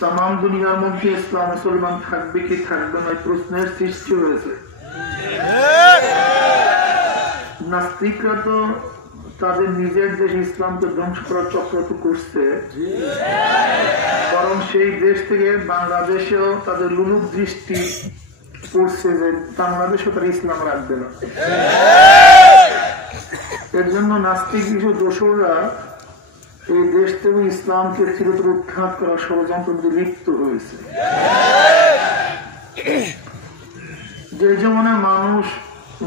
তাম দুনিয়ার মধ্যে ইসলাম মুসলমান থাকবে কি থাকবে না প্রশ্নের সৃষ্টি হয়েছে। নাস্তিকরা তো তাদের নিজের দেশ ইসলামকে ধ্বংস করার চক্র তো করছে, বরং সেই দেশ থেকে বাংলাদেশেও তাদের লুলুক দৃষ্টি পড়ছে যে বাংলাদেশও তারা ইসলাম রাখবে না। এর জন্য নাস্তিক কিছু দোসররা এই দেশ থেকে ইসলামকে চিরতর উৎখাত করার ষড়যন্ত্র লিপ্ত হয়েছে। যে জমানায় মানুষ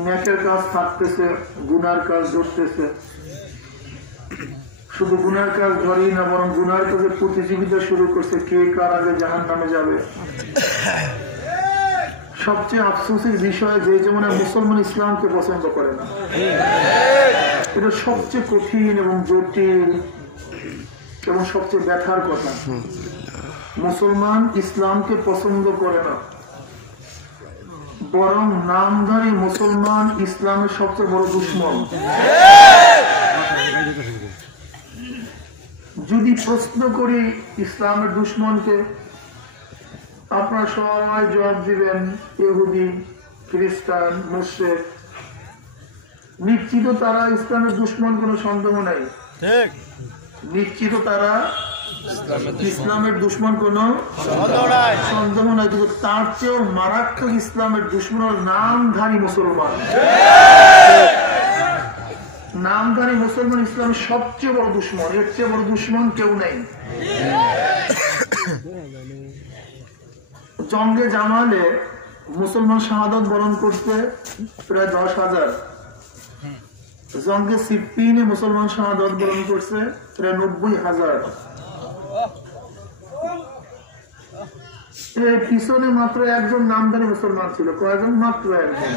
নেকের কাজ থাকতেছে, গুনার কাজ ধরতেছে, শুধু গুনার কাজ ধরেই না বরং গুনার কাজে প্রতিযোগিতা শুরু করছে কে কার আগে জাহান্নামে যাবে। সবচেয়ে আফসোসের বিষয় যে জমানায় মুসলমান ইসলামকে পছন্দ করে না, এটা সবচেয়ে কঠিন এবং জটিল এবং সবচেয়ে ব্যথার কথা। মুসলমান ইসলামকে পছন্দ করে না, বরং নামধারী মুসলমান ইসলামের সবচেয়ে বড় দুশ্মন। যদি প্রশ্ন করি ইসলামের দুশ্মনকে, আপনারা সবাই জবাব দিবেন ইহুদি, খ্রিস্টান, মুশরিক। নিশ্চিত তারা ইসলামের দুশ্মন, কোনো সন্দেহ নাই। নিশ্চিত তারা ইসলামের দুশ্মন, কোনো সন্দেহ নাই। কিন্তু তার চেয়েও মারাত্মক ইসলামের দুশ্মন নামধারী মুসলমান। নামধারী মুসলমান ইসলামের সবচেয়ে বড় দুশ্মন, এর চেয়ে বড় দুশ্মন কেউ নেই। জঙ্গে জামালে মুসলমান শাহাদাত বরণ করতে প্রায় 10,000, জঙ্গে সিপ্পিনে মুসলমান শাহাদাত বরণ করছে প্রায় 90,000। এর পিছনে মাত্র একজন নামধারী মুসলমান ছিল। কয়জন? মাত্র একজন,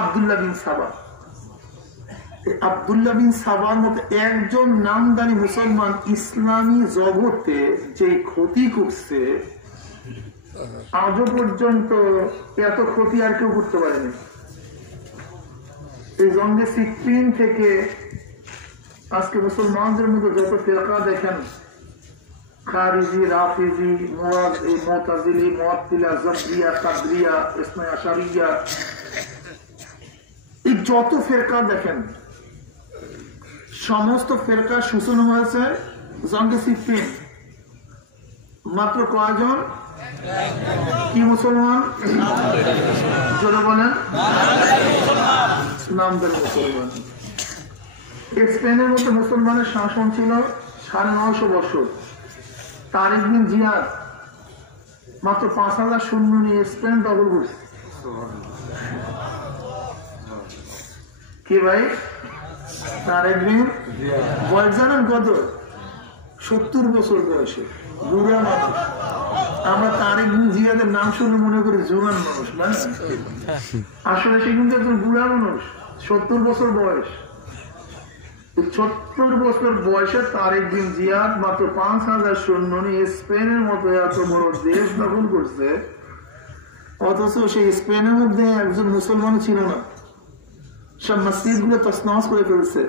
আব্দুল্লাহ বিন সাবা। আব্দুল্লাহ বিন সাবার মতো একজন নামধারী মুসলমান ইসলামী জগতে যে ক্ষতি করছে, আজও পর্যন্ত এত ক্ষতি আর কেউ করতে পারেনি। এই জঙ্গে সিপ্পিন থেকে আজকে মুসলমানদের মধ্যে যত ফিরকা দেখেন, খারিজি, রাফিজি, মুতাজিলি, মুআত্তিলা, জাবরিয়া, কাদরিয়া, ইসনা আশারিয়া, এই যত ফিরকা দেখেন, সমস্ত ফিরকা সূচনা হয়েছে জঙ্গে সিপ্পিন। মাত্র কয়জন? কি মুসলমান? জোরে বলেন। নামদার মুসলমান। স্পেনের মধ্যে মুসলমানের শাসন ছিল 950 বছর। তারিক বিন জিয়াদ মাত্র 5,000 সৈন্য নিয়ে স্পেন দখল করছে। কি ভাই? তারিক বিন বয়স জানেন কত? 70 বছর বয়সে, বুড়া মানুষ। আমরা তারিক বিন জিয়াদের নাম শুনে মনে করি জোয়ান মানুষ, না? আসলে সে কিন্তু একজন বুড়া মানুষ, 70 বছর বয়স। 70 বছর বয়সে তারিক বিন জিয়াদ মাত্র 5,000 সৈন্য নিয়ে স্পেনের মতো এত বড় দেশ দখল করছে, অথচ সেই স্পেনের মধ্যে একজন মুসলমান ছিল না। সব মসজিদ গুলো তছনছ করে ফেলছে,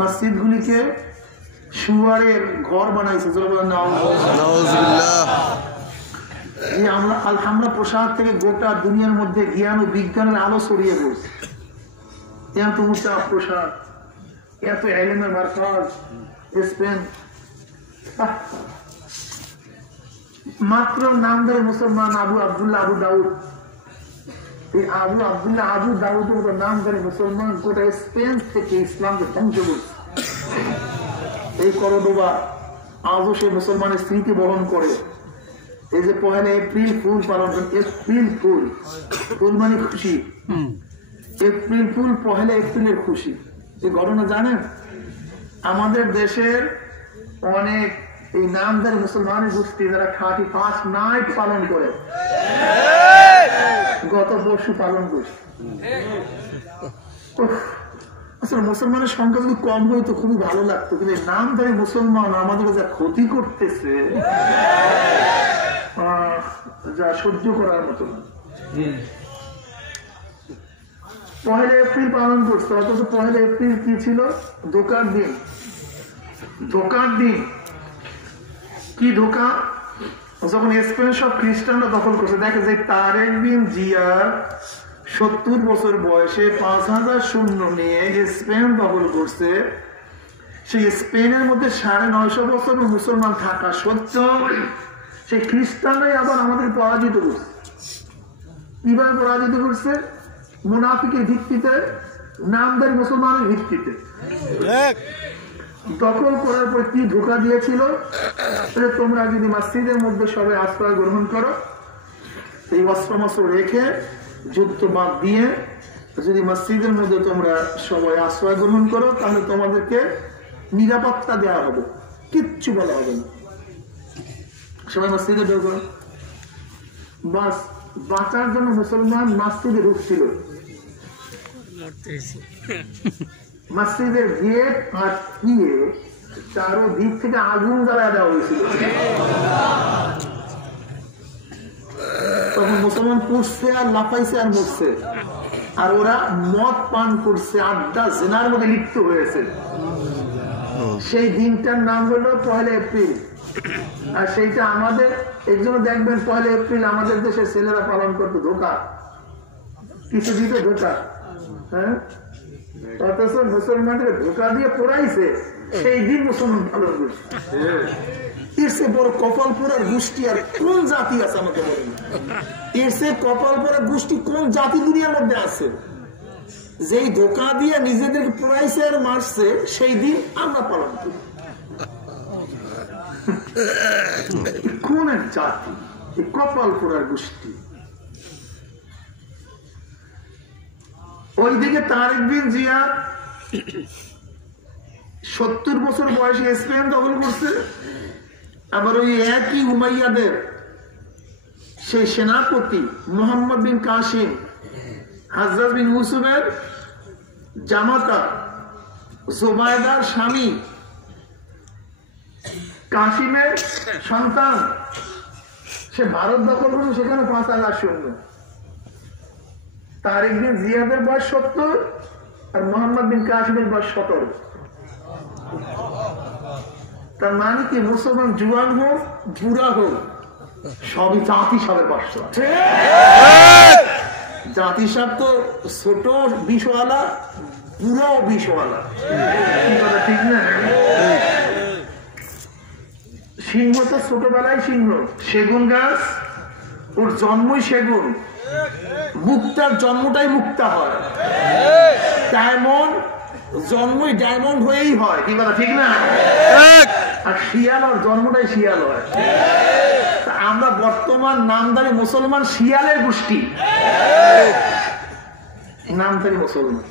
মসজিদ গুলিকে শুয়ারের ঘর বানাইছে। আমরা প্রসাদ থেকে গোটা দুনিয়ার মধ্যে জ্ঞান ও বিজ্ঞানের আলো ছড়িয়ে পড়ছে। এত উঁচা প্রসাদ, এত এলিমের মার্কাজ স্পেন। মাত্র নামদার মুসলমান আবু আব্দুল্লাহ আবু দাউদ, এই আবু আব্দুল্লাহ আবু দাউদের মতো নামদার মুসলমান গোটা স্পেন থেকে ইসলামকে ধ্বংস করছে। এই করডোবা আজও সে মুসলমানের স্মৃতি বহন করে। এই যে 1 এপ্রিল ফুল পালন করেন, এপ্রিল ফুল, ফুল মানে খুশি, এপ্রিল ফুল 1 এপ্রিলের খুশি। এই ঘটনা জানেন? আমাদের দেশের অনেক এই নামদার মুসলমানের গোষ্ঠী যারা 31 নাইট পালন করে, গত পরশু পালন করছে। আসলে মুসলমানের সংখ্যা যদি কম হইতো খুবই ভালো লাগতো, কিন্তু নামধারী মুসলমান আমাদের যা ক্ষতি করতেছে, যা সহ্য করার মতো না। 1 এপ্রিল পালন করছে, অথচ 1 এপ্রিল কি ছিল? ধোকার দিন। ধোকার দিন। কি ধোকা? যখন স্পেন সব খ্রিস্টানরা দখল করছে, দেখে যে তারেক বিন জিয়া 70 বছর বয়সে 5000 সৈন্য নিয়ে স্পেন দখল করছে। সেই স্পেনের মধ্যে 950 বছর মুসলমান থাকা সত্ত্বেও সেই খ্রিস্টানরাই আবার আমাদের পরাজিত করছে। কিভাবে পরাজিত করছে? মুনাফিকের ভিত্তিতে, নামদারি মুসলমানের ভিত্তিতে। দখল করার পর কি ধোঁকা দিয়েছিল? তোমরা যদি মসজিদের মধ্যে সবাই আশ্রয় গ্রহণ করো, এই অস্ত্র রেখে যুদ্ধ বাদ দিয়ে যদি মসজিদের মধ্যে তোমরা সবাই আশ্রয় গ্রহণ করো, তাহলে তোমাদেরকে নিরাপত্তা দেওয়া হবে, কিচ্ছু বলা হবে না। সবাই মসজিদে ঢোকো। বাস বাঁচার জন্য মুসলমান মসজিদে ঢুকছিল। মসজিদের গেট আটকিয়ে চারো দিক থেকে আগুন জ্বালায় দেওয়া হয়েছিল। তখন মুসলমান পুষছে আর লাফাইছে আর মরছে, আর ওরা মদ পান করছে, আড্ডা জেনার মধ্যে লিপ্ত হয়েছে। সেই দিনটার নাম হলো 1 এপ্রিল। আর সেইটা আমাদের এর জন্য দেখবেন 1 এপ্রিল আমাদের দেশের ছেলেরা পালন করতো ধোকা, কিছু দিতে ধোকা। হ্যাঁ, অথচ মুসলমানদের ধোকা দিয়ে পড়াইছে, সেই দিন মুসলমান পালন করছে। এর সে বড় কপাল পোড়ার গোষ্ঠী আর কোন জাতি আছে আমাকে বলেন? এর সে কপাল পোড়ার গোষ্ঠী কোন জাতি দুনিয়ার মধ্যে আছে? যেই ধোকা দিয়ে নিজেদেরকে পড়াইছে আর মারছে, সেই দিন আমরা পালন করি। কোন এক জাতি, কপাল পোড়ার গোষ্ঠী। ওইদিকে তারেক বিন জিয়া 70 বছর বয়সে স্পেন দখল করছে। আবার ওই একই উমাইয়াদের সেই সেনাপতি মোহাম্মদ বিন কাসিম, হাজ্জাজ বিন ইউসুফের জামাতা, জুবায়দার স্বামী, কাসিমের সন্তান, সে ভারত দখল করছে, সেখানে 5000 সৈন্য। তারেক বিন জিয়াদের বয়স 70 আর মোহাম্মদ বিন কাসিমের বয়স 17। তার মানে কি, মুসলমান জুয়ান হোক বুড়া হোক সবই জাতি সাহেবের পার্শ্ব। জাতি সাহেব তো ছোট বিষওয়ালা, বুড়াও বিষওয়ালা, ঠিক না? সিংহ তো ছোটবেলায় সিংহ, সেগুন গাছ ওর জন্মই সেগুন, মুক্তার জন্মটাই মুক্তা হয়, ডায়মন্ড জন্মই ডায়মন্ড হয়েই হয়, কি বলা ঠিক না? আর শিয়াল ওর জন্মটাই শিয়াল হয়। আমরা বর্তমান নামধারী মুসলমান শিয়ালের গোষ্ঠী, নামধারী মুসলমান।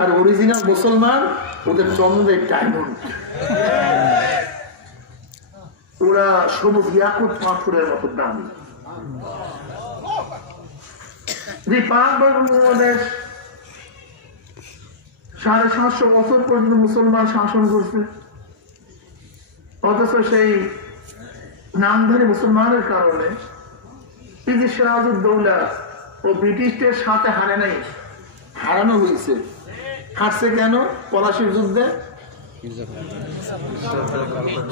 আর অরিজিনাল মুসলমান ওদের জন্মটাই ডায়মন্ড। ওরা সবুজ ইয়াকুত পাথরের মতো দামি। যে 5 বাংলাদেশ 750 বছর পর্যন্ত মুসলমান শাসন করছে, অথচ সেই নামধারী মুসলমানের কারণে এই যে সিরাজউদ্দৌলা ও ব্রিটিশদের সাথে হারে নাই, হারানো হয়েছে। হারছে কেন? পলাশির যুদ্ধে।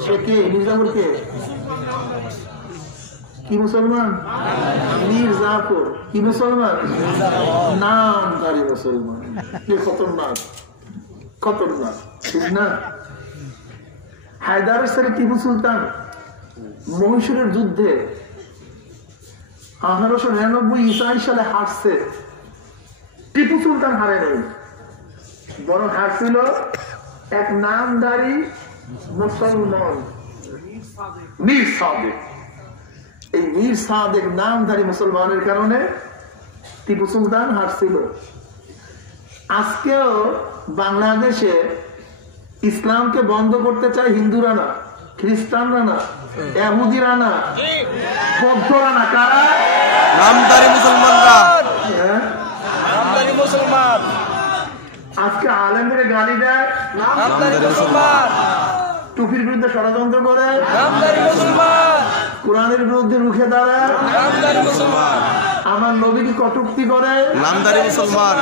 সে কে? মির্জাফর কে? কি মুসলমান? মীর জাফর। কি মুসলমান? নামধারী মুসলমান। খতরনাক, খতরনাক, ঠিক না? হায়দারের ছেলে টিপু সুলতান মহীশূরের যুদ্ধে 1899 ঈসাই সালে হারছে। টিপু সুলতান হারে নেই, বরং হারছিল এক নামধারী মুসলমান, মীর সাদেক। এই মীর সাদেক নামধারী মুসলমানের কারণে টিপু সুলতান হারছিল। আজকেও বাংলাদেশে ইসলামকে বন্ধ করতে চায় হিন্দুরা না, খ্রিস্টানরা না, ইহুদিরা না, বৌদ্ধরা না, কারা? নামধারী মুসলমানরা। নামধারী মুসলমান। আজকে আলেমদের গালি দেয় নামধারী মুসলমান, টুপির বিরুদ্ধে ষড়যন্ত্র করে নামধারী মুসলমান। কোরআনের বিরুদ্ধে রুখে দাঁড়ায় নামধারী মুসলমান, আমার নবীকে কটূক্তি করে নামধারী মুসলমান,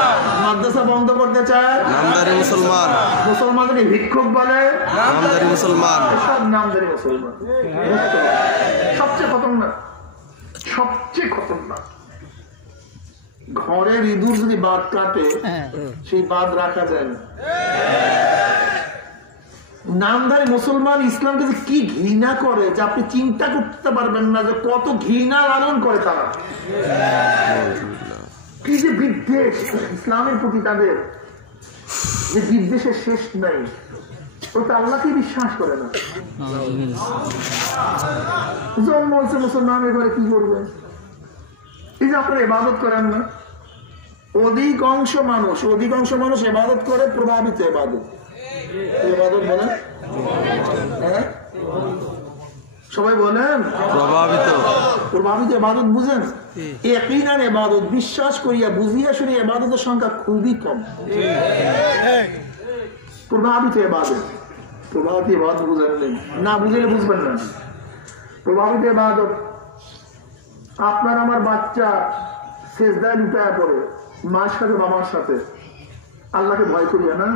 মাদ্রাসা বন্ধ করতে চায় নামধারী মুসলমান, মুসলমানদের ভিক্ষুক বলে নামধারী মুসলমান, সব নামধারী মুসলমান। সবচেয়ে খতরনাক, সবচেয়ে খতরনাক, ঘরের ইঁদুর যদি বাদ কাটে সেই বাদ রাখা যায় না। নামধারী মুসলমান ইসলামকে যে কি ঘৃণা করে যে আপনি চিন্তা করতে পারবেন না যে কত ঘৃণা লালন করে তারা, কি যে বিদ্বেষ ইসলামের প্রতি তাদের, যে বিদ্বেষের শেষ নাই। ওটা আল্লাহকে বিশ্বাস করে না। জন্ম হচ্ছে মুসলমানের ঘরে কি করবে? এই যে আপনারা ইবাদত করেন না, অধিকাংশ মানুষ ইবাদত করে প্রভাবিত ইবাদত। ইবাদত বলেন, হ্যাঁ সবাই বলেন প্রভাবিত ইবাদত বুঝেন? ইয়াকিনান ইবাদত, বিশ্বাস করিয়া বুঝিয়া শুনে ইবাদতের সংখ্যা খুবই কম। প্রভাবিত ইবাদত বুঝেন না, বুঝলে বুঝবেন না। প্রভাবিত ইবাদত, আপনার আমার বাচ্চা সেজদায় লুটায় পড়ে মার সাথে বাবার সাথে, আল্লাহকে ভয় করিয়া না,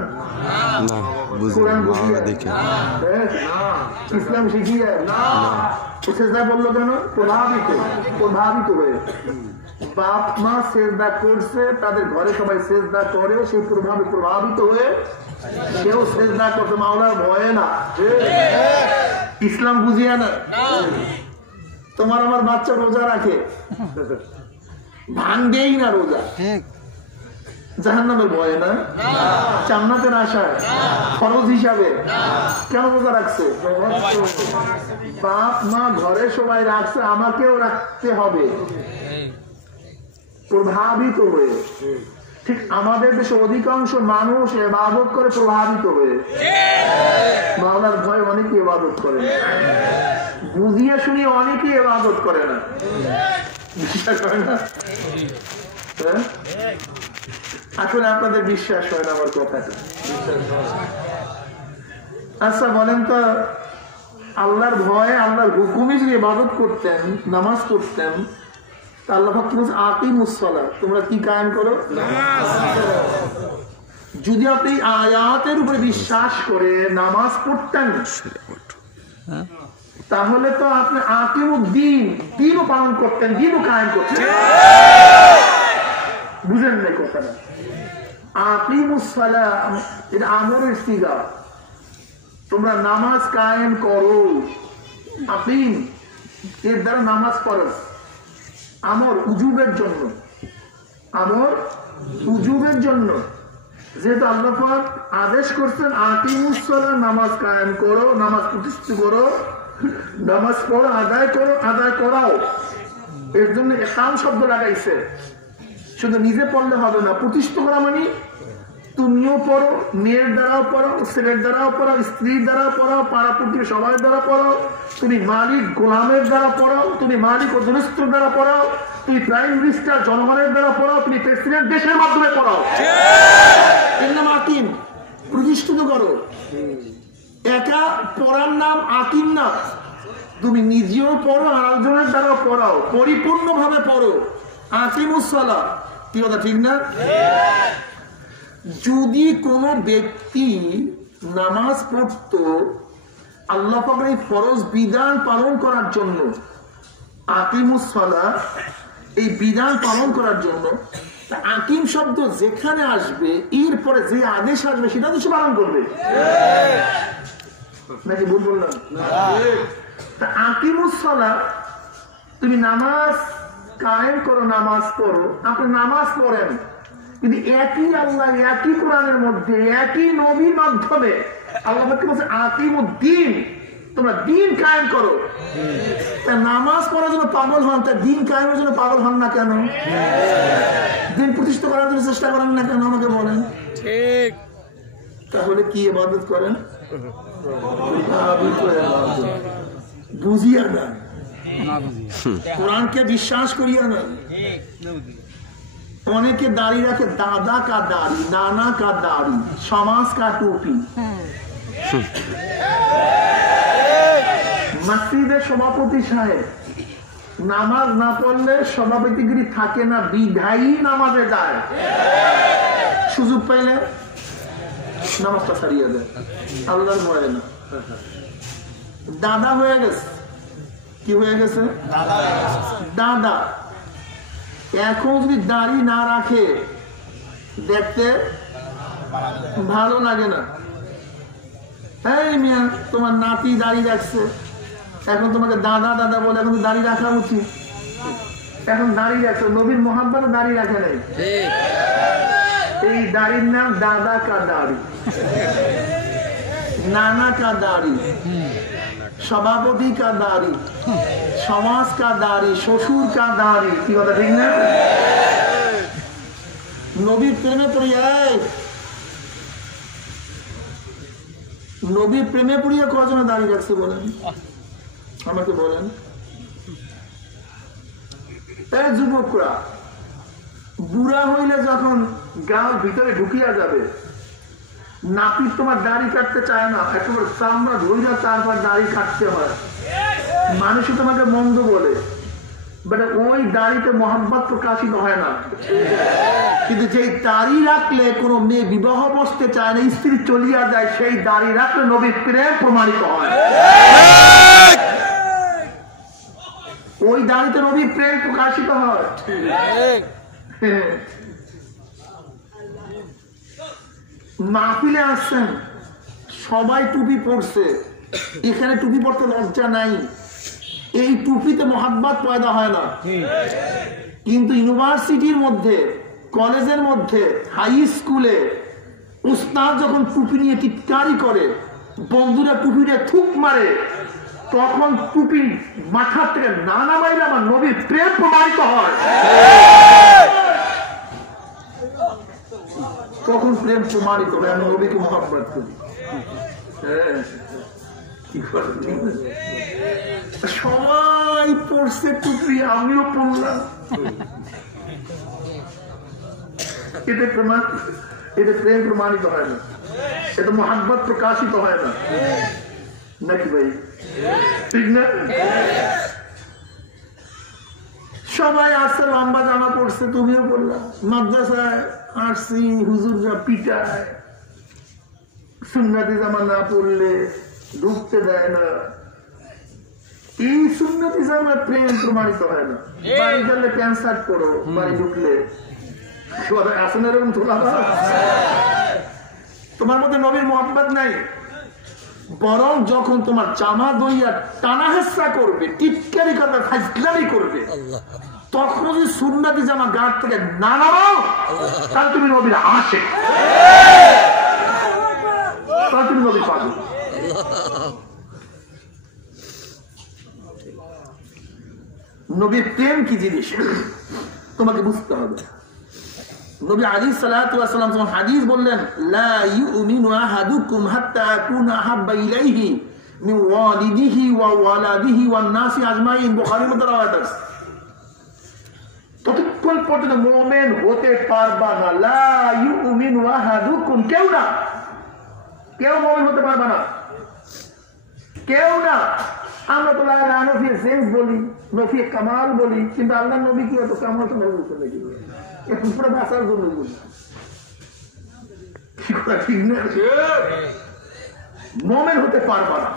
কোরআন বুঝিয়া, ইসলাম শিখিয়া না, সেজদায় বললো কেন? প্রভাবিত হয়ে। বাপ মা সেজদা করছে, তাদের ঘরে সবাই সেজদা করে, সেই প্রভাবিত হয়ে কেউ সেজদা করছে মাওলার ভয়ে না, ইসলাম বুঝিয়া না। তোমার আমার বাচ্চা রোজা রাখে, ভাঙবেই না রোজা, জাহান্নামের ভয়ে না, জান্নাতের আশায়, ফরজ হিসাবে কেন রোজা রাখছে? বাপ মা ঘরে সবাই রাখছে, আমাকেও রাখতে হবে, প্রভাবিত হয়ে। ঠিক আমাদের দেশে অধিকাংশ মানুষ ইবাদত করে প্রভাবিত হয়ে। মাওলার ভয়ে অনেকে ইবাদত করে, বুঝিয়ে শুনিয়ে অনেকে ইবাদত করে না, বিশ্বাস করে না। আসলে আপনাদের বিশ্বাস হয় না আমার কথাটা। আচ্ছা বলেন তো, আল্লাহর ভয়ে আল্লাহর হুকুমে যদি ইবাদত করতেন, নামাজ পড়তেন, আল্লাহ আকিমুস সালাত, তোমরা কি কায়েম করো? যদি আপনি আয়াতের উপরে বিশ্বাস করে নামাজ পড়তেন, তাহলে তো আপনি আকিমুদ্দিন, দিনও পালন করতেন, দিনও কায়েম করতেন। বুঝেন না কথাটা? আকিমুস সালাত এটা আমরের সিগা, তোমরা নামাজ কায়েম করো। আপনি এর দ্বারা নামাজ পড়ো, আমর উজুবের জন্য, যেহেতু আল্লাহ পাক আদেশ করছেন আকিমুস সালাত, নামাজ কায়েম করো, নামাজ প্রতিষ্ঠিত করো, নামাজ পড়ো, আদায় করাও। এর জন্য ইকাম শব্দ লাগাইছে। শুধু নিজে পড়লে হবে না, প্রতিষ্ঠিত করা মানে তুমিও পড়ো, মেয়ের দ্বারাও পড়ো, ছেলের দ্বারাও পড়াও, স্ত্রীর দ্বারা পড়াও, পাড়া প্রতিবেশী সবার দ্বারা পড়াও, তুমি মালিক গোলামের দ্বারা পড়াও, তুমি মালিক অধীনস্থর দ্বারা পড়াও, তুমি প্রাইম মিনিস্টার জনগণের দ্বারা পড়াও, তুমি প্রেসিডেন্ট দেশের মাধ্যমে পড়াও। এর নাম আকিম, প্রতিষ্ঠিত করো। একা পড়ার নাম আকিম না, তুমি নিজেও পড়ো, আরেকজনের দ্বারা পড়াও, পরিপূর্ণভাবে পড়ো। আকিমুস সালাত, কি কথা ঠিক না? যদি কোন ব্যক্তি নামাজ পড়তো আল্লাহ পাকের এই ফরজ বিধান পালন করার জন্য, আকিমুস সালাত এই বিধান পালন করার জন্য, আকিম শব্দ যেখানে আসবে এরপরে যে আদেশ আসবে সেটা তো সে পালন করবে, নাকি ভুল বললাম? আকিমুস সালাত, তুমি নামাজ কায়েম করো, নামাজ পড়ো। আপনি নামাজ পড়েন, কিন্তু একই আল্লাহ একই কোরআনের মধ্যে একই নবীর মাধ্যমে আল্লাহ বলছে আকিমুদ্দিন, তোমরা দিন কায়েম করো। নামাজ পড়ার জন্য পাগল হন, তা দিন কায়েমের জন্য পাগল হন না কেন? দিন প্রতিষ্ঠা করার জন্য চেষ্টা করেন না কেন? আমাকে বলেন। ঠিক, তাহলে কি ইবাদত করেন? বুঝিয়া না, কোরআনকে বিশ্বাস করিয়া না। অনেকে দাড়ি রাখে, দাদা কা দাড়ি, নানা কা দাড়ি, সমাজ কা টুপি। মসজিদের সভাপতি সাহেব নামাজ না পড়লে সভাপতিগিরি থাকে না, বিধায়ী নামাজে যায়, সুযোগ পাইলে নামাজটা ছাড়িয়ে দেয়, আল্লাহর ভয়ে না। দাদা হয়ে গেছে, কি হয়ে গেছে? দাদা। এখন যদি দাড়ি না রাখে দেখতে ভালো লাগে না। এই মিয়া, তোমার নাতি দাড়ি রাখছে, এখন তোমাকে দাদা দাদা বলে, এখন দাড়ি রাখা উচিত। এখন দাড়ি রাখছে, নবীর মোহাম্মদ দাড়ি রাখে নাই। এই দাড়ির নাম দাদা কা দাড়ি, নানা কা দাড়ি, সভাপতি কা দাড়ি, সমাজ কা দাড়ি, শ্বশুর কা দাড়ি। কি কথা ঠিক না? নবীর প্রেমে পড়িয়া, নবীর প্রেমে পড়িয়া কজনে দাঁড়িয়ে রাখছে বলেন, আমাকে বলেন। এই যুবকরা বুড়া হইলে যখন গাঁর ভিতরে ঢুকিয়া যাবে, নাপিত তোমার দাড়ি কাটতে চায় না, একেবারে চামড়া ধইরা তারপর দাড়ি কাটতে হয়। মানুষ তোমাকে মন্দ বলে, বাট ওই দাড়িতে মোহাম্মত প্রকাশিত হয় না। কিন্তু যেই দাড়ি রাখলে কোনো মেয়ে বিবাহ বসতে চায় না, স্ত্রী চলিয়া যায়, সেই দাড়ি রাখলে নবীর প্রেম প্রমাণিত হয়। ওই দাড়িতে নবীর প্রেম প্রকাশিত হয়। মাহফিলে আসছেন, সবাই টুপি পরছে, এখানে টুপি পরতে লজ্জা নাই। এই টুপিতে মোহাব্বত পয়দা হয় না। কিন্তু ইউনিভার্সিটির মধ্যে, কলেজের মধ্যে, হাই স্কুলে উস্তাদ যখন টুপি নিয়ে টিটকারি করে, বন্ধুরা টুপিতে থুক মারে, তখন টুপি মাথার থেকে না নামাইলে আমার নবীর প্রেম প্রমাণিত হয়। তখন প্রেম প্রমাণিত হয়, আমি নবীকে মোহাব্বত করি। হ্যাঁ, সবাই পড়ছে টুপি, আমিও পড়লাম। এতে প্রেম প্রমাণিত হয় না, এতে মোহাব্বত প্রকাশিত হয় না, নাকি ভাই? ঠিক না? সবাই আসছে, লম্বা জামা পড়ছে, তুমিও পড়লাম। মাদ্রাসায় আসছি, হুজুররা পিটায়, সুন্নতি জামা না পড়লে ঢুকতে দেয় না। এই সুন্নতি জামা প্রেম প্রমাণিত হয় না। বাড়ি গেলে প্যান্ট শার্ট পরো, বাড়ি ঢুকলে আসলে এরকম তোলা। তোমার মধ্যে নবীর মোহাম্মত নাই, বরং যখন তোমার জামা দইয়া টানা হেসা করবে, টিটকারি করবে, ফাজলামি করবে, তখন যদি সুন্নতি জামা গাঁট থেকে না নামাও, তাহলে তুমি নবীর আশিক, তাহলে তুমি নবীর পাগল। নবীর প্রেম কি জিনিস তোমাকে বুঝতে হবে। নবী আলাইহিস সালাতু ওয়াস সালাম যখন হাদিস বললেন, লা ইউমিনু আহাদুকুম হাত্তা আকুনা আহাব্বা ইলাইহি মিন ওয়ালিদিহি ওয়া ওয়ালাদিহি ওয়ান নাসি আজমাইন, বুখারীর মধ্যে রওয়ায়াত আছে। ততক্ষণ পর্যন্ত মুমিন হতে পারবা না। লা ইউমিনু আহাদুকুম, কেউ না, কেউ মুমিন হতে পারবা না, কেউ না। আমরা তো লা ইলাহা নফি সেন্স বলি, নফি কামাল বলি, কিন্তু আল্লাহর নবী কি এত কামাল তো নবী বলতে নাকি? এখন পুরো বাঁচার জন্য বলি, ঠিক না? মুমিন হতে পারবা না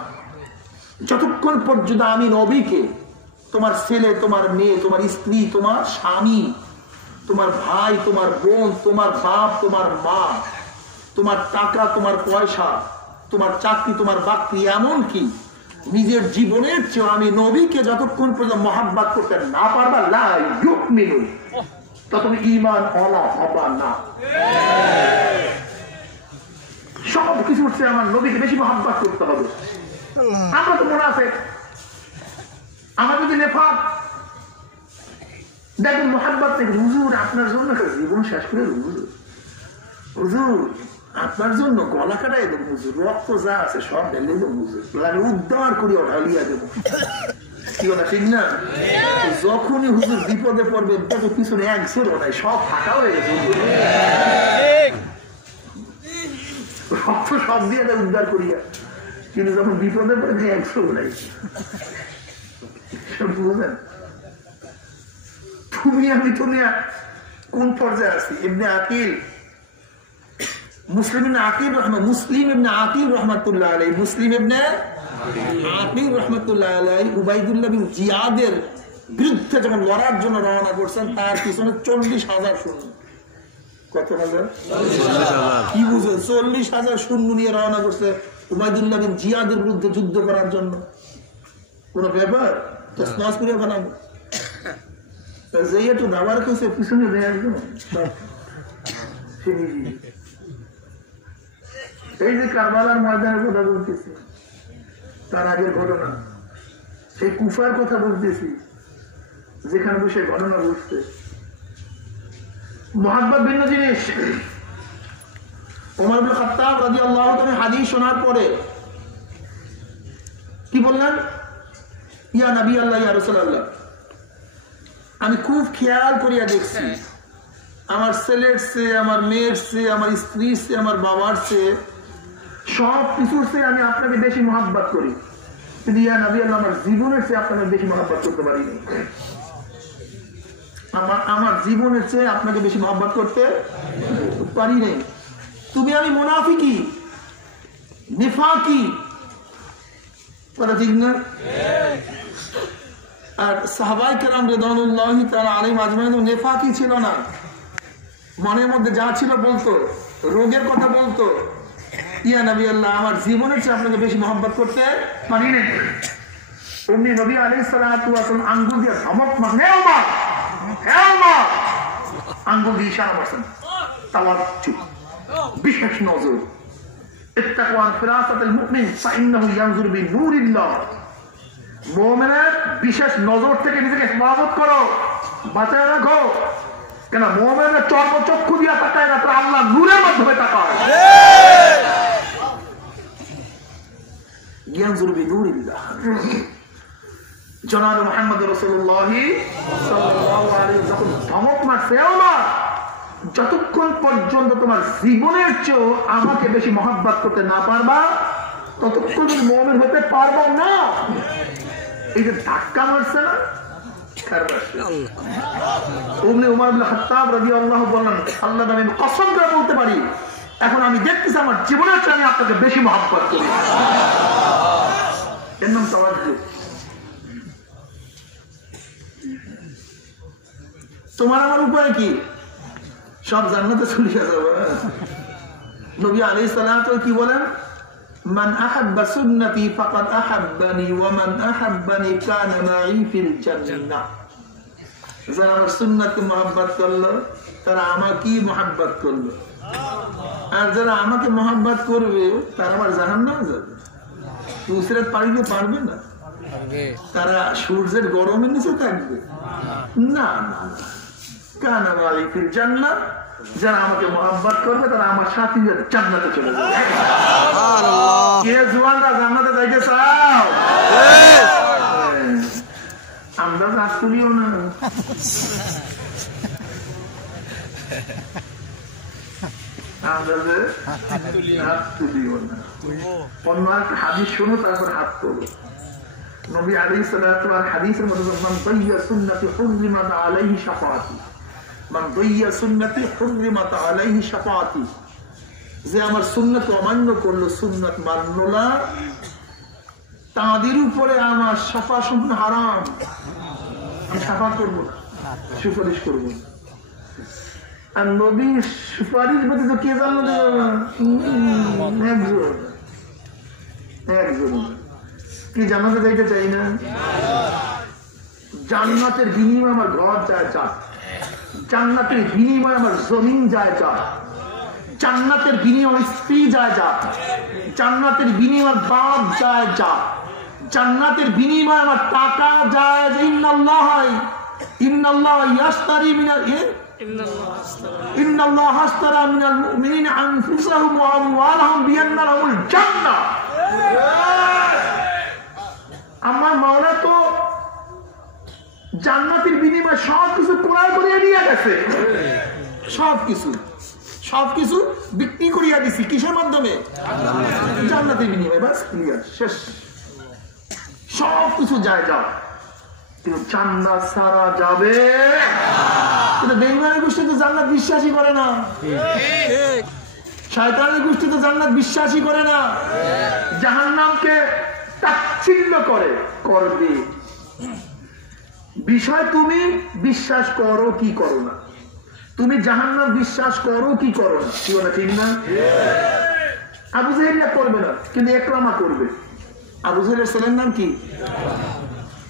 যতক্ষণ পর্যন্ত আমি নবীকে, তোমার ছেলে, তোমার মেয়ে, তোমার স্ত্রী, তোমার স্বামী, তোমার ভাই, তোমার বোন, তোমার বাপ, তোমার মা, তোমার টাকা, তোমার পয়সা, তোমার চাকরি, তোমার বাকরি, এমনকি নিজের জীবনের চেয়ে আমি নবীকে যতক্ষণ পর্যন্ত মহাব্বত করতে না পারবা, লা ইউমিনু, ততক্ষণ ঈমান ওয়ালা হবা না। সব কিছুর চেয়ে আমার নবীকে বেশি মহাব্বত করতে হবে। আমরা তো মুনাফিক, আমার যদি নেফাক, দেখেন মহাব্বত নেই। হুজুর আপনার জন্য জীবন শেষ করে দেবো, হুজুর আপনার জন্য গলা কাটাই দেবো, হুজুর রক্ত যা আছে সব ঢেলে দেবো, হুজুর লাগে উদ্ধার করে ঢালিয়া দেবো। কি কথা ঠিক না? যখনই হুজুর বিপদে পড়বে, দেখো পিছনে এক ছিল নাই, সব ফাঁকা হয়ে গেছে, রক্ত সব দিয়ে দেয় উদ্ধার করিয়া। কিন্তু যখন বিপদে পড়ে 100 বলাই বুঝলেন। তুমি আমি তুমি কোন পর্যায়ে আছি? ইবনে আকিল মুসলিম ইবনে আকিল রহমাতুল্লাহ আলাইহি উবাইদুল্লাহ বিন জিয়াদের বিরুদ্ধে যখন লড়ার জন্য রওনা করছেন, তার পিছনে 40,000 সৈন্য। কত হাজার? কি বুঝে? 40,000 সৈন্য নিয়ে রওনা করছে উবাইদুল্লাহ বিন জিয়াদের বিরুদ্ধে যুদ্ধ করার জন্য। কোন ব্যাপার? তসমাস করে বানাবো যে একটু দাবার কেছে পিছনে দেয় একদম। এই যে কারবালার ময়দানের কথা বলতেছি, তার আগের ঘটনা, সেই কুফার কথা বলতেছি যেখানে বসে ঘটনা বলছে। মুহাব্বত ভিন্ন জিনিস। ওমর ইবনে খাত্তাব রাদিয়াল্লাহু তাআলা হাদিস শোনার পরে কি বললেন? ইয়া নবী আল্লাহ, ইয়া রাসূলুল্লাহ, আমি খুব খেয়াল করিয়া দেখছি আমার ছেলের চেয়ে, আমার মেয়ের চেয়ে, আমার স্ত্রীর চেয়ে, আমার বাবার চেয়ে, সব কিছুর চেয়ে আমি আপনাকে বেশি মহব্বত করি। কিন্তু ইয়া নবী আল্লাহ, আমার জীবনের চেয়ে আপনাকে বেশি মহব্বত করতে পারিনি। আমার জীবনের চেয়ে আপনাকে বেশি মহব্বত করতে পারি নাই। তুমি আমি মুনাফিকি, নিফাকি, কথা ঠিক না? আর সাহাবায়ে কেরাম রিদওয়ানুল্লাহি তাআলা আলাইহিম আজমাইন নেফাকি ছিল না। মনের মধ্যে যা ছিল বলতো, রোগের কথা বলতো। ইয়া নবী আল্লাহ, আমার জীবনের চেয়ে আপনাকে বেশি মহব্বত করতে পারি না। অমনি নবী আলাইহিস সালাতু ওয়াস সালাম আঙ্গুল দিয়ে ধমক মারলেন, হে ওমর, হে ওমর, আঙ্গুল দিয়ে ইশারা করছেন, তাওয়াজ্জু, বিশেষ নজর। ইত্তাকু আন ফিরাসাতিল মুমিন ফাইন্নাহু ইয়ানজুরু বিনূরিল্লাহ। মুমিনের বিশেষ নজর থেকে নিজেকে হেফাজত করো, বাঁচায় রাখো। কেন? মুমিনের চর্মচক্ষু দিয়া তাকায় না, আল্লাহ নূরের মাধ্যমে তাকায়। ইয়ানজুরু বিনূরিল্লাহ। জনাব মুহাম্মদ রাসূলুল্লাহ সাল্লাল্লাহু আলাইহি যখন ধমক মারছে, ওমর, যতক্ষণ পর্যন্ত তোমার জীবনের চেয়েও আমাকে বেশি মহব্বত করতে না পারবা, ততক্ষণ তুমি মুমিন হতে পারবা না। এই যে ধাক্কা মারছে না, উমর ইবনে খাত্তাব রাদিয়াল্লাহু বললেন, আল্লাহ আমি কসম করে বলতে পারি, এখন আমি দেখতেছি আমার জীবনের চেয়ে আমি আপনাকে বেশি মহব্বত করি। এর নাম তাওয়াজ্জু। তোমার আমার উপায় কি? সব জান্নাতে চলে যাবে। নবী আলাইহিস সালাতু কি বলেন? মান আহাব্বা সুন্নতি ফাকাদ আহাব্বানি ওয়া মান আহাব্বানি কানা মাই ফিল জান্নাহ। যারা আমার সুন্নাতকে মহব্বত করলো তারা আমাকেই মহব্বত করলো, আর যারা আমাকে মহব্বত করবে তারা আমার জাহান্নামে যাবে। নুসরাত পাইতে পারবে না, তারা সূর্যের গরমের নিচে থাকবে না। না, কানা মাই ফিল জান্নাহ। যারা আমাকে মহব্বত করবে তারা আমার সাথী জান্নাতে চলে যাবে। কে জওয়ানরা জান্নাতে যাইতে চাও? আমরা হাত তুলিও না। অন্য একটা হাদিস শোনো, তারপর হাত তোলো। নবী আলাইহিস সালাতু ওয়াস হাদিসের মধ্যে মান দাইয়া সুন্নতি হুররিমাত আলাইহি শাফাআতি, মান দাইয়া সুন্নতি হুররিমাত আলাইহি শাফাআতি। যে আমার সুন্নাত অমান্য করলো, সুন্নাত মানলো না, তাদের উপরে আমার শাফা সম্পূর্ণ হারাম। আমি শাফা করবো না, সুপারিশ করবো না। আর নবীর সুপারিশ ব্যতীত কে জান্নাতে যাবে? একজন কি জান্নাতে যাইতে চাই না? জান্নাতের বিনিময়ে আমার ঘর যায় চাক, জান্নাতের বিনিময়ে আমার জমিন যায় চাক, জান্নাতের বিনিময়ে স্ত্রী যায় যাক, জান্নাতের বিনিময়ে বাপ যায় যাক, জান্নাতের বিনিময়ে আমার টাকা যায়। ইন্নাল্লাহ ইয়াশতারি মিনাল ইন্নাল্লাহ আশতারা মিনাল মুমিনিনা আনফুসাহুম ওয়া আমওয়ালাহুম বিআন্না লাহুমুল জান্নাহ। আমার মাওলা তো জান্নাতের বিনিময়ে সবকিছু ক্রয় করে নিয়ে গেছে। সবকিছু সবকিছু বিক্রি করিয়া দিছি কিসের মাধ্যমে? জান্নাতের বিনিময়ে। বাস ক্লিয়ার, শেষ। সবকিছু যায় যাও, কিন্তু জান্নাত সারা যাবে। কিন্তু বেঈমানের গোষ্ঠী তো জান্নাত বিশ্বাসই করে না, শয়তানের গোষ্ঠী তো জান্নাত বিশ্বাসই করে না, জাহান্নামকে তাচ্ছিল্য করে, করবে। বিষয় তুমি বিশ্বাস করো কি করো না, তুমি জাহান্নাম বিশ্বাস করো কি করো না, কি বলে ঠিক না? আবু জাহেল করবে না, কিন্তু ইকরামা করবে। আবু জাহেলের ছেলের নাম কি?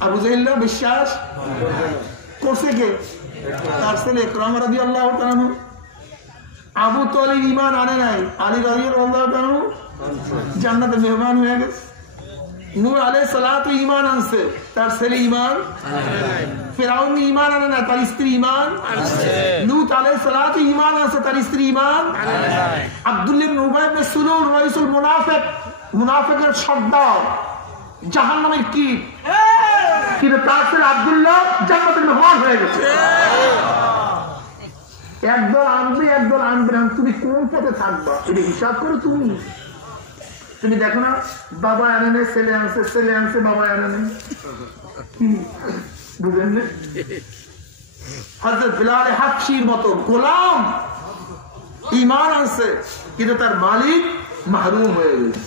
আবু জাহেল বিশ্বাস করছে কে? তার ছেলে ইকরামা রাদিয়াল্লাহু তাআলা। আবু তালিব ঈমান আনে নাই, আলী রাদিয়াল্লাহু তাআলা জান্নাতের মেহমান হয়ে গেছে। নূহ আলাইহিস সালাতু ঈমান আনছে, তার ছেলে ঈমান আনে নাই। ফিরআউন ঈমান আনে না, তার স্ত্রী ঈমান আনছে। লূত আলাইহিস সালাতু ঈমান আনছে, তার স্ত্রী ঈমান আনে নাই। আব্দুল্লাহ ইবনে উবাই ইবনে সুলুল রাইসুল মুনাফিক, মুনাফিকের সর্দার, জাহান্নামের কীট, কিন্তু তার ছেলে আব্দুল্লাহ জান্নাতের মেহমান হয়ে গেছে। একদল আনবে, একদল আনবে না, তুমি কোন পথে থাকবা এটা হিসাব করো। তুমি দেখো না, বাবা আনে নেই, ছেলে আনছে, ছেলে আনছে, বাবা আনে নেই, বুঝলেন না? হযরত বিলাল হাবশির মতো গোলাম ঈমান আনছে, কিন্তু তার মালিক মাহরুম হয়ে গেছে।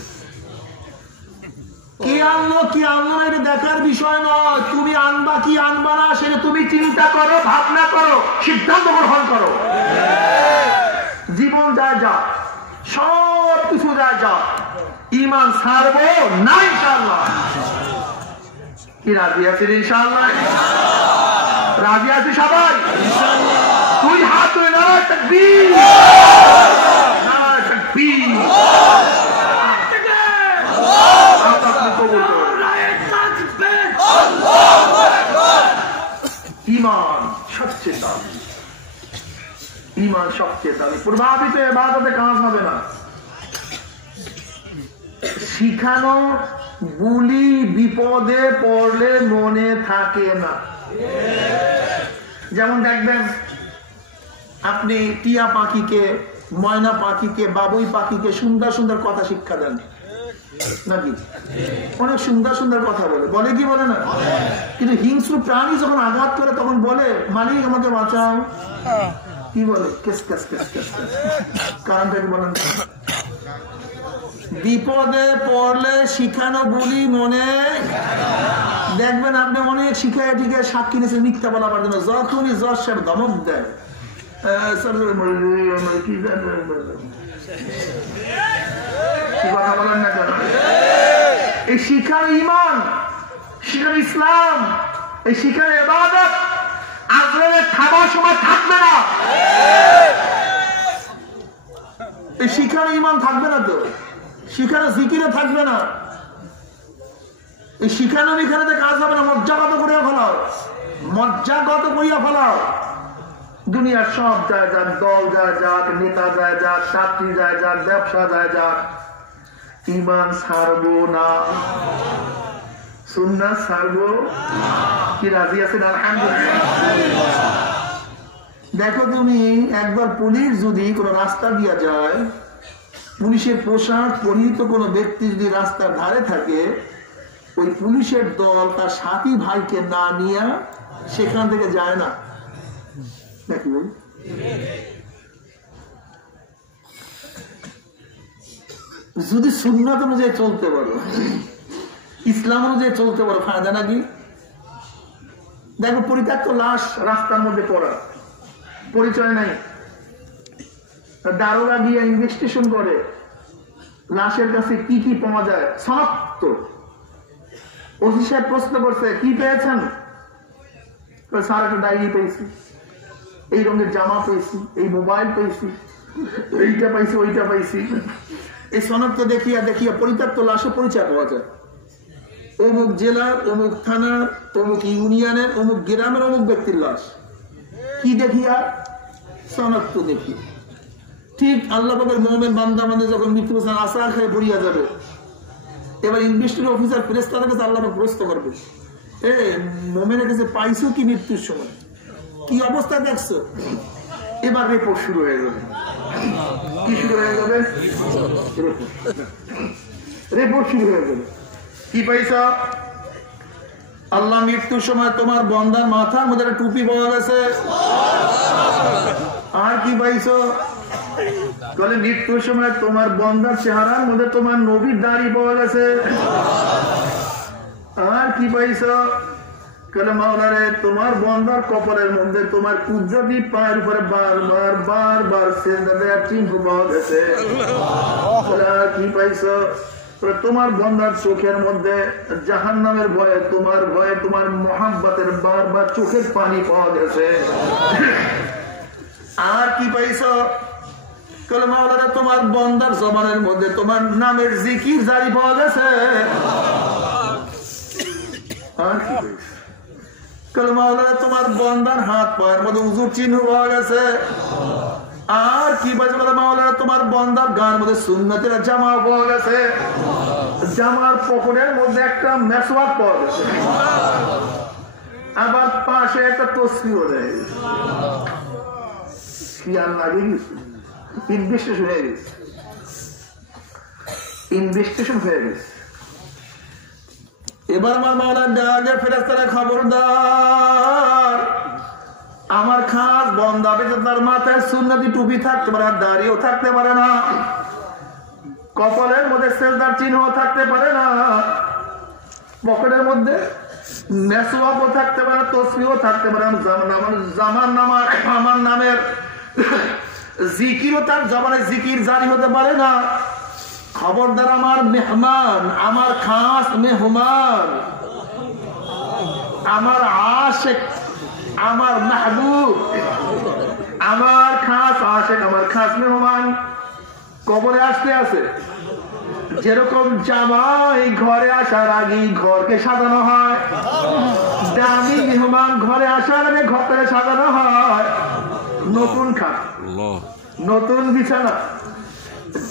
কি আনলো কি আনলো না এটা দেখার বিষয় নয়, তুমি আনবা কি আনবা না সেটা তুমি চিন্তা করো, ভাবনা করো, সিদ্ধান্ত গ্রহণ করো। জীবন যায় যা, সব কিছু যায় যা, ঈমান ছাড়বো না ইনশাআল্লাহ। কি রাজি আছেন ইনশাআল্লাহ? রাজি আছি সবাই? তুই হাত তুলে নারায়ে তাকবীর, নারায়ে তাকবীর। ঈমান সবচেয়ে দামি, ঈমান সবচেয়ে দামি। প্রভাবিত ইবাদতে কাজ হবে না। শিখানো বুলি বিপদে পড়লে মনে থাকে না। যেমন দেখবেন আপনি টিয়া পাখিকে, ময়না পাখিকে, বাবুই পাখিকে সুন্দর সুন্দর কথা শিক্ষা দেন নাকি? অনেক সুন্দর সুন্দর কথা বলে, বলে কি বলে না? কিন্তু হিংস্র প্রাণী যখন আঘাত করে তখন বলে মালিক আমাকে বাঁচাও, কি বলে? Case case case case. কারণটা কি বলেন? বিপদে পড়লে শিখানো বলি মনে, দেখবেন আপনি অনেক শিখায় টিকে সাক্ষী নিয়েছে মিথ্যা বলার জন্য, যখনই জজ সাহেব ধমক দেয়, কথা বলেন না কেন? এই শিখার ঈমান, শিখার ইসলাম, এই শিখার ইবাদত আজরাইলের থামার সময় থাকবে না। এই শিখার ঈমান থাকবে না, তো শিখানো জিকিরে থাকবে না, এই শিখানো বিখানাতে কাজ হবে না। মজ্জাগত করিয়া ফেলাও, মজ্জাগত করিয়া ফেলাও। দুনিয়ার সব যায় যাক, দল যায় যাক, নেতা যায় যাক, চাকরি যায় যাক, ব্যবসা যায় যাক, ঈমান ছাড়বো না, সুন্নাত ছাড়বো। কি রাজি আছেন? আলহামদুলিল্লাহ। দেখো তুমি একবার পুলিশ যদি কোনো রাস্তা দিয়া যায়, পুলিশের পোশাক পরিহিত কোনো ব্যক্তি যদি রাস্তার ধারে থাকে, ওই পুলিশের দল তার সাথী ভাইকে না নিয়ে সেখান থেকে যায় না। দেখি যদি সুন্নাত অনুযায়ী চলতে পারো, ইসলাম অনুযায়ী চলতে পারো, ফায়দা নাকি? দেখো পরিত্যক্ত লাশ রাস্তার মধ্যে পড়া, পরিচয় নাই, দারোগা গিয়ে ইনভেস্টিগেশন করে লাশের কাছে কি কি পাওয়া যায়, শনাক্ত। ওসি সাহেব প্রশ্ন করছে কি পেয়েছেন? স্যার একটা ডায়েরি পেয়েছি, এই রঙের জামা পেয়েছি, এই মোবাইল পেয়েছি, এইটা পাইছি, ওইটা পাইছি। এই শনাক্ত দেখিয়া দেখিয়া পরিত্যক্ত লাশে পরিচয় পাওয়া যায়, অমুক জেলার, অমুক থানার, অমুক ইউনিয়নের, অমুক গ্রামের, অমুক ব্যক্তির লাশ। কি দেখিয়া? শনাক্ত দেখি। ঠিক আল্লাহ পাকের মুমিন বান্দা মানে যখন মৃত্যু আশা খেয়ে পড়িয়া যাবে, এবার ইনভেস্টিগেশন অফিসার ফেরেশতাদের কাছে আল্লাহ পাক প্রশ্ন করবে, এ মুমিনের কাছে পাইছো কি মৃত্যুর সময়? কি অবস্থা দেখছো? এবার রিপোর্ট শুরু হয়ে যাবে। কি শুরু হয়ে যাবে? রিপোর্ট শুরু হয়ে যাবে। কি পাইছ? আল্লাহ মৃত্যুর সময় তোমার বন্দার মাথার মধ্যে একটা টুপি পাওয়া গেছে। আর কি পাইছো? বলে মৃত্যুর সময় তোমার বন্দার চেহারার মধ্যে তোমার নবীর দাড়ি পাওয়া গেছে। আর কি পাইছো? বলে মাওলারে তোমার বন্দার কপালের মধ্যে তোমার কুদরতি পায়ের উপরে বারবার বারবার সিজদা দেওয়ার চিহ্ন পাওয়া গেছে। আর কি পাইছো? তোমার বন্দার চোখের মধ্যে জাহান্নামের ভয়ে তোমার মোহাব্বতের বারবার চোখের পানি পাওয়া গেছে। আর কি পাইছো? মাওলানা তোমার বন্দার জবানের মধ্যে তোমার নামের জিকির জারি পাওয়া গেছে। আর কি পাইছো? মাওলানা তোমার বন্দার হাত পায়ের মধ্যে উজুর চিহ্ন পাওয়া গেছে। আর কি পাইছো? মাওলানা তোমার বন্দার গায়ের মধ্যে সুন্নতের জামা পাওয়া গেছে। জামার পকেটের মধ্যে একটা মেসওয়াক পাওয়া গেছে। আবার পাশে একটা তসবিহও দেয়। কি আর লাগে? ইনভেস্টেশন হয়ে গেছে। ইনভেস্টেশন হয়ে গেছে। এবার আমার মাওলানা ডাকে ফেরেশতারা খবরদার, আমার খাস বন্দা বেঁচে তার মাথায় সুন্নতি টুপি থাকতে পারে, দাড়িও থাকতে পারে না, কপালের মধ্যে সেজদার চিহ্ন থাকতে পারে না, পকেটের মধ্যে মেসওয়াকও থাকতে পারে, তসবিহও থাকতে পারে, আমার নামের জিকিরও তার জবানে জিকির জারি হতে পারে না। খবরদার আমার মেহমান, আমার খাস মেহমান, আমার আশিক, আমার মাহবুব, আমার খাস আশিক, আমার খাস মেহমান কবরে আসতে আছে। যেরকম জামাই ঘরে আসার আগে ঘরকে সাজানো হয়, দামি মেহমান ঘরে আসার আগে ঘরটাকে সাজানো হয়, নতুন খাট, নতুন বিছানা,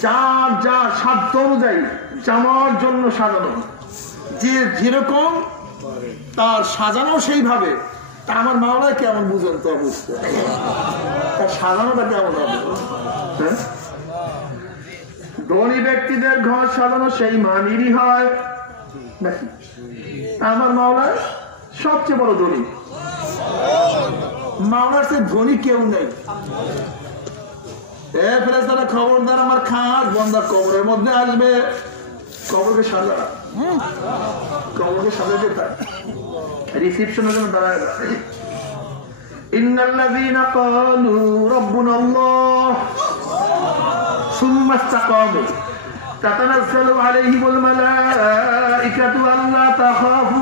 যার যার সাধ্য অনুযায়ী জামার জন্য সাজানো, যে যেরকম তার সাজানো সেইভাবে। তা আমার মাওলা কেমন বুঝেন তো অবস্থা, তার সাজানোটা কেমন হবে? হ্যাঁ, ধনী ব্যক্তিদের ঘর সাজানো সেই মানেরই হয় নাকি? আমার মাওলা সবচেয়ে বড় ধনী, মাওলার সে ধনী কেউ নেই। ফেরেশতারা খবরদার, আমার খাস বন্দা কবরের মধ্যে আসবে, কবরকে সাজা, কবরকে সাজাতে তার রিসিপশনের জন্য দাঁড়ায়। ইন্নাল্লাযীনা ক্বালু রাব্বুনাল্লাহ সুম্মা ইসতাকামু তাতানাজ্জালু আলাইহিমুল মালাঈকাতু আল্লা তাখাফু